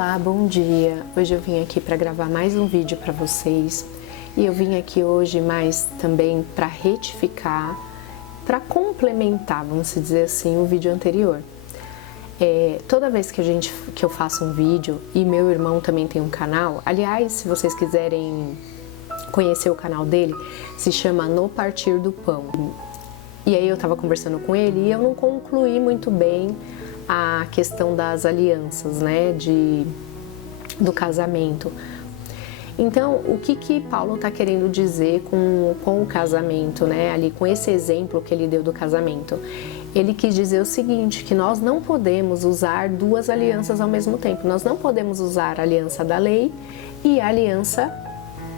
Olá, bom dia! Hoje eu vim aqui para gravar mais um vídeo para vocês e eu vim aqui hoje mais também para retificar, para complementar, vamos dizer assim, o vídeo anterior. Toda vez que eu faço um vídeo, e meu irmão também tem um canal, aliás, se vocês quiserem conhecer o canal dele, se chama No Partir do Pão. E aí eu estava conversando com ele e eu não concluí muito bem a questão das alianças, né, do casamento. Então, o que Paulo está querendo dizer com o casamento, né, ali com esse exemplo que ele deu do casamento? Ele quis dizer o seguinte, que nós não podemos usar duas alianças ao mesmo tempo. Nós não podemos usar a aliança da lei e a aliança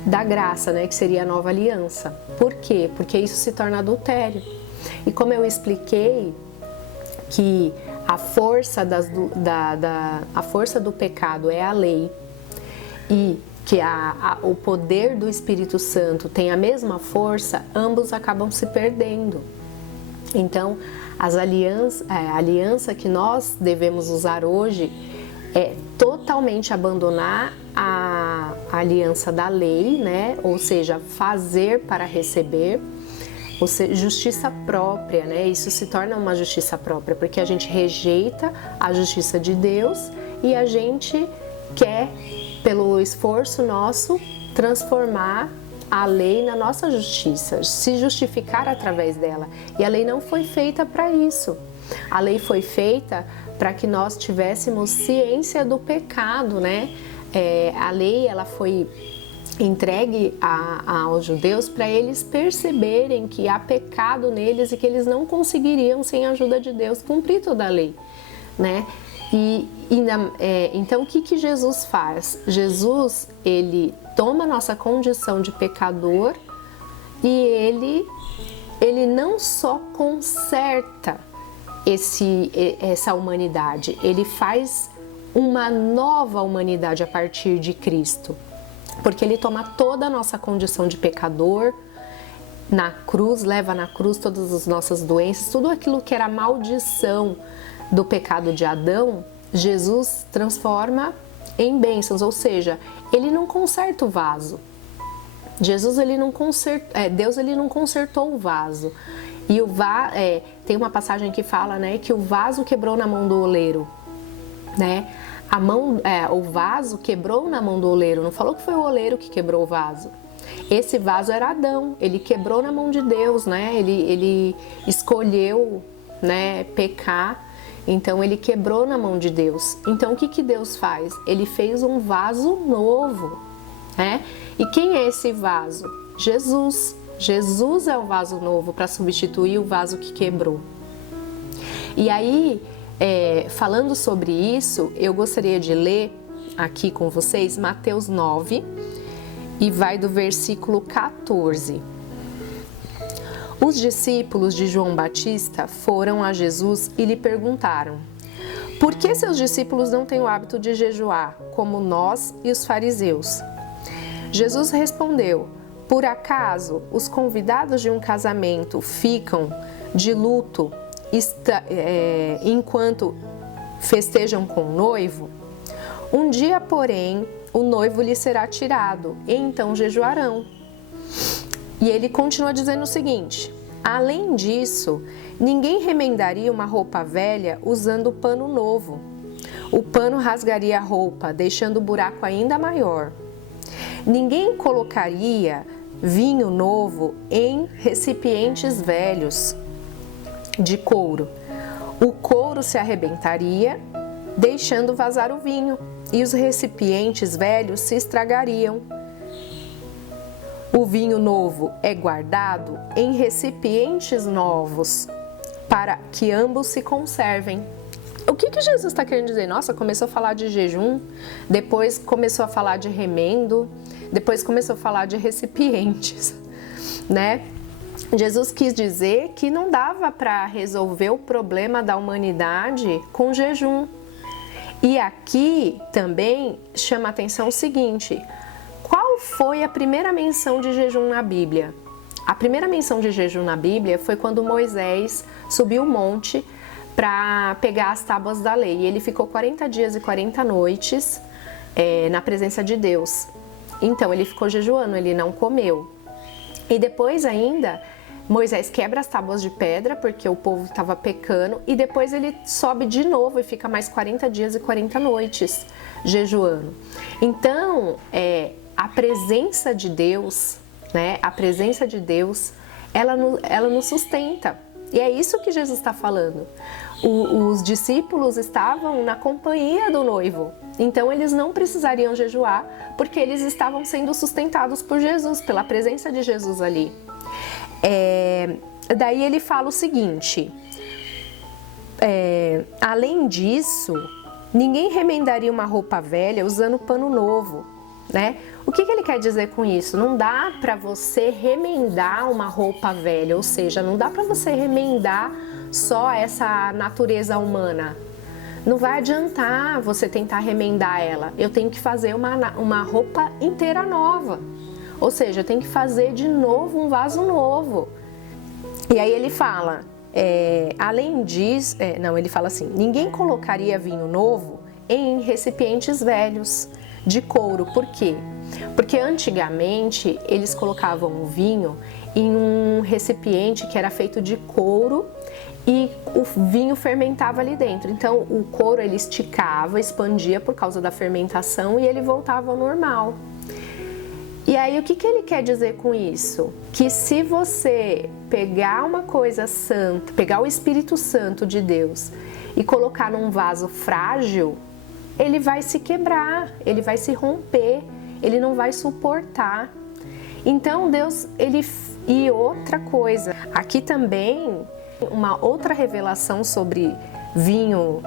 da graça, né, que seria a nova aliança. Por quê? Porque isso se torna adultério. E como eu expliquei que a força, a força do pecado é a lei e que o poder do Espírito Santo tem a mesma força, ambos acabam se perdendo. Então, a aliança que nós devemos usar hoje é totalmente abandonar a aliança da lei, né? Ou seja, fazer para receber. Ou seja, justiça própria, né? Isso se torna uma justiça própria, porque a gente rejeita a justiça de Deus e a gente quer, pelo esforço nosso, transformar a lei na nossa justiça, se justificar através dela. E a lei não foi feita para isso. A lei foi feita para que nós tivéssemos ciência do pecado, né? A lei, ela foi entregue aos judeus para eles perceberem que há pecado neles e que eles não conseguiriam, sem a ajuda de Deus, cumprir toda a lei, né? Então, o que Jesus faz? Jesus, ele toma a nossa condição de pecador e ele não só conserta essa humanidade, ele faz uma nova humanidade a partir de Cristo. Porque ele toma toda a nossa condição de pecador na cruz, leva na cruz todas as nossas doenças, tudo aquilo que era maldição do pecado de Adão, Jesus transforma em bênçãos, ou seja, ele não conserta o vaso. Deus ele não consertou o vaso. E tem uma passagem que fala, né, que o vaso quebrou na mão do oleiro, né? O vaso quebrou na mão do oleiro, não falou que foi o oleiro que quebrou o vaso. Esse vaso era Adão, ele quebrou na mão de Deus, né? Ele escolheu, né, pecar, então ele quebrou na mão de Deus. Então o que Deus faz? Ele fez um vaso novo, né? E quem é esse vaso? Jesus. Jesus é o vaso novo para substituir o vaso que quebrou. E aí, falando sobre isso, eu gostaria de ler aqui com vocês Mateus 9 e vai do versículo 14. Os discípulos de João Batista foram a Jesus e lhe perguntaram: por que seus discípulos não têm o hábito de jejuar, como nós e os fariseus? Jesus respondeu: por acaso os convidados de um casamento ficam de luto enquanto festejam com o noivo? Um dia, porém, o noivo lhe será tirado, e então jejuarão. E ele continua dizendo o seguinte: além disso, ninguém remendaria uma roupa velha usando pano novo. O pano rasgaria a roupa, deixando o buraco ainda maior. Ninguém colocaria vinho novo em recipientes velhos de couro. O couro se arrebentaria, deixando vazar o vinho, e os recipientes velhos se estragariam. O vinho novo é guardado em recipientes novos, para que ambos se conservem. O que Jesus está querendo dizer? Nossa, começou a falar de jejum, depois começou a falar de remendo, depois começou a falar de recipientes, né? Jesus quis dizer que não dava para resolver o problema da humanidade com jejum. E aqui também chama a atenção o seguinte: qual foi a primeira menção de jejum na Bíblia? A primeira menção de jejum na Bíblia foi quando Moisés subiu o monte para pegar as tábuas da lei. E ele ficou 40 dias e 40 noites na presença de Deus. Então ele ficou jejuando, ele não comeu. E depois ainda, Moisés quebra as tábuas de pedra, porque o povo estava pecando, e depois ele sobe de novo e fica mais 40 dias e 40 noites jejuando. Então, a presença de Deus, né? A presença de Deus, ela nos sustenta. E é isso que Jesus está falando. Os discípulos estavam na companhia do noivo, então eles não precisariam jejuar, porque eles estavam sendo sustentados por Jesus, pela presença de Jesus ali. Daí ele fala o seguinte, além disso, ninguém remendaria uma roupa velha usando pano novo, né? O que ele quer dizer com isso? Não dá para você remendar uma roupa velha, ou seja, não dá para você remendar só essa natureza humana. Não vai adiantar você tentar remendar ela. Eu tenho que fazer uma roupa inteira nova. Ou seja, eu tenho que fazer de novo um vaso novo. E aí ele fala, além disso, ele fala assim, ninguém colocaria vinho novo em recipientes velhos de couro. Por quê? Porque antigamente eles colocavam o vinho em um recipiente que era feito de couro e o vinho fermentava ali dentro. Então o couro ele esticava, expandia por causa da fermentação e ele voltava ao normal. E aí o que ele quer dizer com isso? Que se você pegar uma coisa santa, pegar o Espírito Santo de Deus e colocar num vaso frágil, ele vai se quebrar, ele vai se romper, ele não vai suportar. Então Deus, e outra coisa, aqui também uma outra revelação sobre vinho,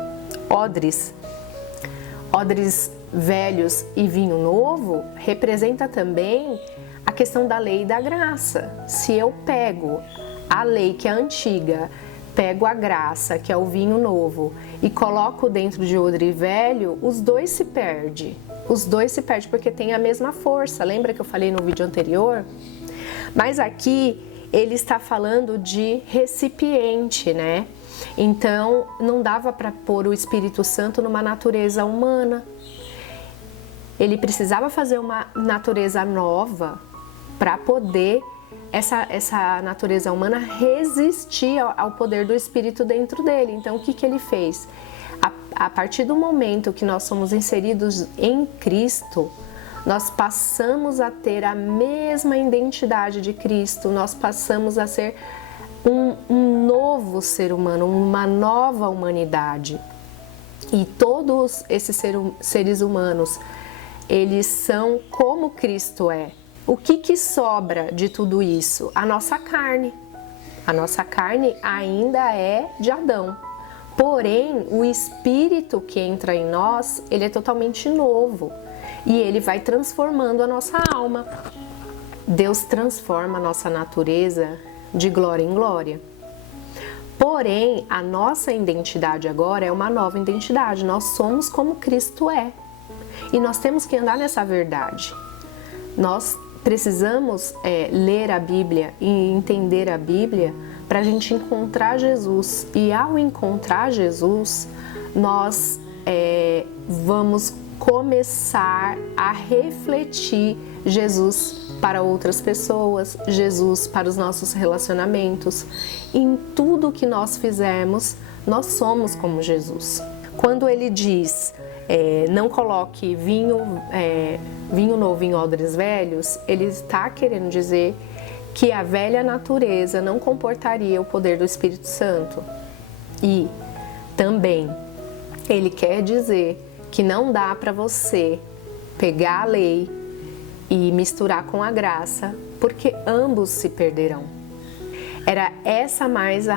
odres velhos e vinho novo, representa também a questão da lei e da graça. Se eu pego a lei que é antiga, pego a graça, que é o vinho novo, e coloco dentro de odre velho, os dois se perdem. Os dois se perdem porque tem a mesma força. Lembra que eu falei no vídeo anterior? Mas aqui ele está falando de recipiente, né? Então não dava para pôr o Espírito Santo numa natureza humana. Ele precisava fazer uma natureza nova para poder essa natureza humana resistir ao poder do Espírito dentro dele. Então o que ele fez? A partir do momento que nós somos inseridos em Cristo, nós passamos a ter a mesma identidade de Cristo, nós passamos a ser um novo ser humano, uma nova humanidade. E todos esses seres humanos, eles são como Cristo é. O que sobra de tudo isso? A nossa carne. A nossa carne ainda é de Adão. Porém, o Espírito que entra em nós, ele é totalmente novo. E ele vai transformando a nossa alma. Deus transforma a nossa natureza de glória em glória. Porém, a nossa identidade agora é uma nova identidade. Nós somos como Cristo é. E nós temos que andar nessa verdade. Nós precisamos ler a Bíblia e entender a Bíblia para a gente encontrar Jesus. E ao encontrar Jesus, nós vamos começar a refletir Jesus para outras pessoas, Jesus para os nossos relacionamentos. Em tudo que nós fizermos, nós somos como Jesus. Quando ele diz, não coloque vinho novo em odres velhos, ele está querendo dizer que a velha natureza não comportaria o poder do Espírito Santo. E também ele quer dizer que não dá para você pegar a lei e misturar com a graça, porque ambos se perderão. Era essa mais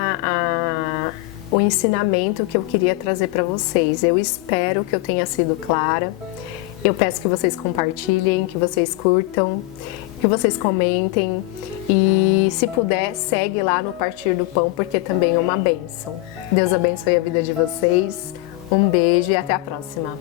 o ensinamento que eu queria trazer para vocês. Eu espero que eu tenha sido clara. Eu peço que vocês compartilhem, que vocês curtam, que vocês comentem e, se puder, segue lá no Partir do Pão, porque também é uma bênção. Deus abençoe a vida de vocês. Um beijo e até a próxima.